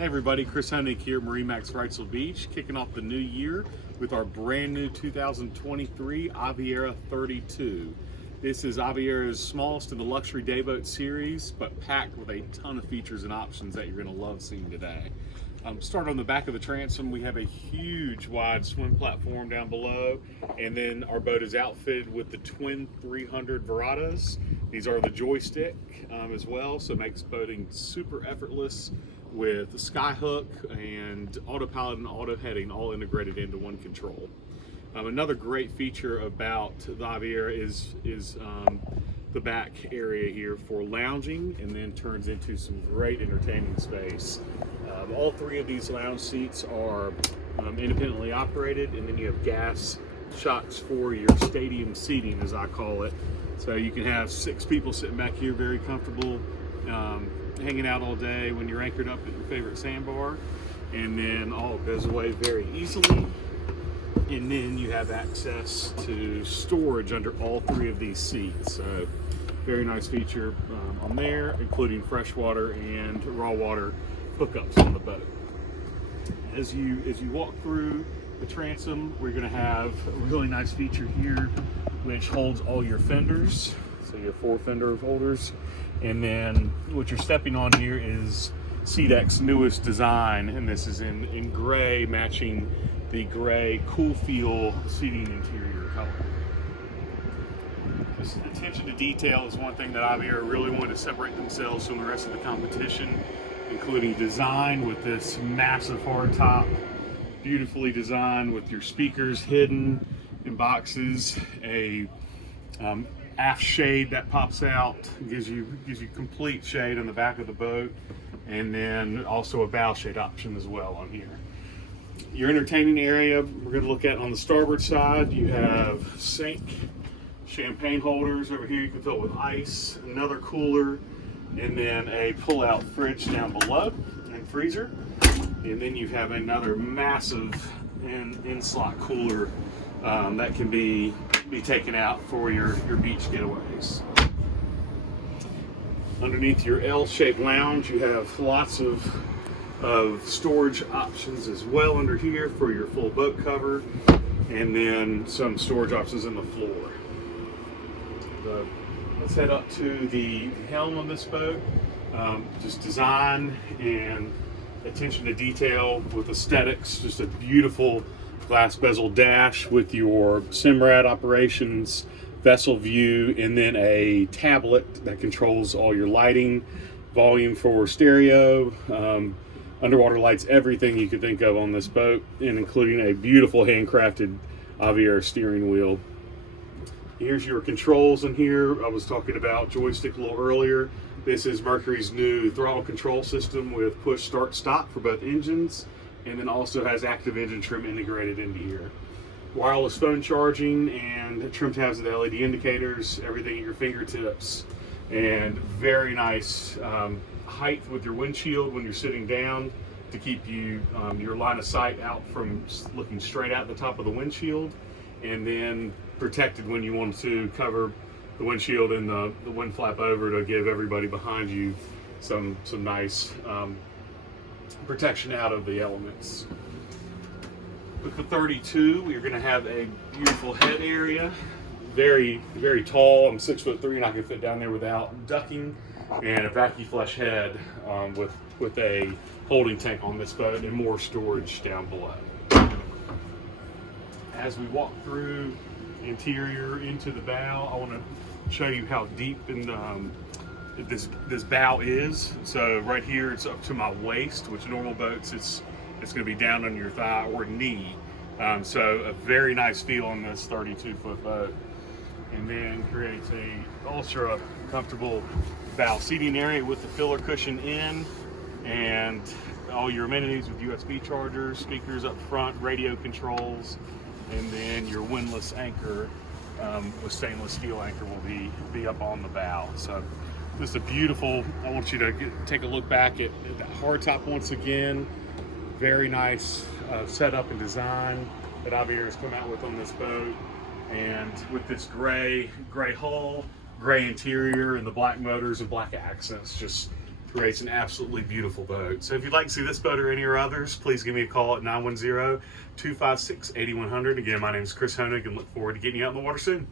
Hey everybody, Chris Honig here at MarineMax Wrightsville Beach, kicking off the new year with our brand new 2023 Aviara 32. This is Aviara's smallest in the luxury dayboat series, but packed with a ton of features and options that you're going to love seeing today. Start on the back of the transom. We have a huge wide swim platform down below, and then our boat is outfitted with the twin 300 Veratas. These are the joystick as well, so it makes boating super effortless with the skyhook and autopilot and auto heading all integrated into one control. Another great feature about the Aviara is the back area here for lounging, and then turns into some great entertaining space. All three of these lounge seats are independently operated, and then you have gas shocks for your stadium seating, as I call it. So you can have 6 people sitting back here very comfortable, hanging out all day when you're anchored up at your favorite sandbar, and then all goes away very easily. And then you have access to storage under all 3 of these seats. So very nice feature on there, including freshwater and raw water hookups on the boat. As you walk through the transom, we're going to have a really nice feature here which holds all your fenders. So you have 4 fender holders, and then what you're stepping on here is SeaDek's newest design, and this is in gray, matching the gray cool feel seating interior color. This attention to detail is one thing that Aviara really wanted to separate themselves from the rest of the competition, including design with this massive hard top, beautifully designed with your speakers hidden in boxes, a aft shade that pops out, gives you complete shade on the back of the boat, and then also a bow shade option as well on here. Your entertaining area we're going to look at on the starboard side. You have sink, champagne holders over here you can fill with ice, another cooler, and then a pull-out fridge down below and freezer. And then you have another massive in-slot cooler that can be taken out for your beach getaways. Underneath your L-shaped lounge, you have lots of storage options as well under here for your full boat cover, and then some storage options on the floor. Let's head up to the helm on this boat. Just design and attention to detail with aesthetics. Just a beautiful glass bezel dash with your Simrad operations, vessel view, and then a tablet that controls all your lighting, volume for stereo, underwater lights, everything you could think of on this boat, and including a beautiful handcrafted Aviara steering wheel. Here's your controls in here. I was talking about joystick a little earlier. This is Mercury's new throttle control system with push start stop for both engines, and then also has active engine trim integrated into here. Wireless phone charging and trim tabs with LED indicators, everything at your fingertips, and very nice height with your windshield when you're sitting down to keep you your line of sight out from looking straight out the top of the windshield, and then protected when you want to cover the windshield and the wind flap over to give everybody behind you some nice protection out of the elements. With the 32, we're going to have a beautiful head area, very tall. I'm 6'3", and I can fit down there without ducking, and a vacuum flush head with a holding tank on this boat and more storage down below. As we walk through interior into the bow, I want to show you how deep in this bow is. So right here it's up to my waist, which normal boats it's going to be down on your thigh or knee. So a very nice feel on this 32-foot boat, and then creates a ultra comfortable bow seating area with the filler cushion in, and all your amenities with USB chargers, speakers up front, radio controls, and then your windlass anchor with stainless steel anchor will be up on the bow. So just a beautiful, I want you to take a look back at that hardtop once again. Very nice setup and design that Aviara has come out with on this boat, and with this gray hull, gray interior, and the black motors and black accents, just creates an absolutely beautiful boat. So if you'd like to see this boat or any or others, please give me a call at 910-256-8100. Again, my name is Chris Honig and look forward to getting you out in the water soon.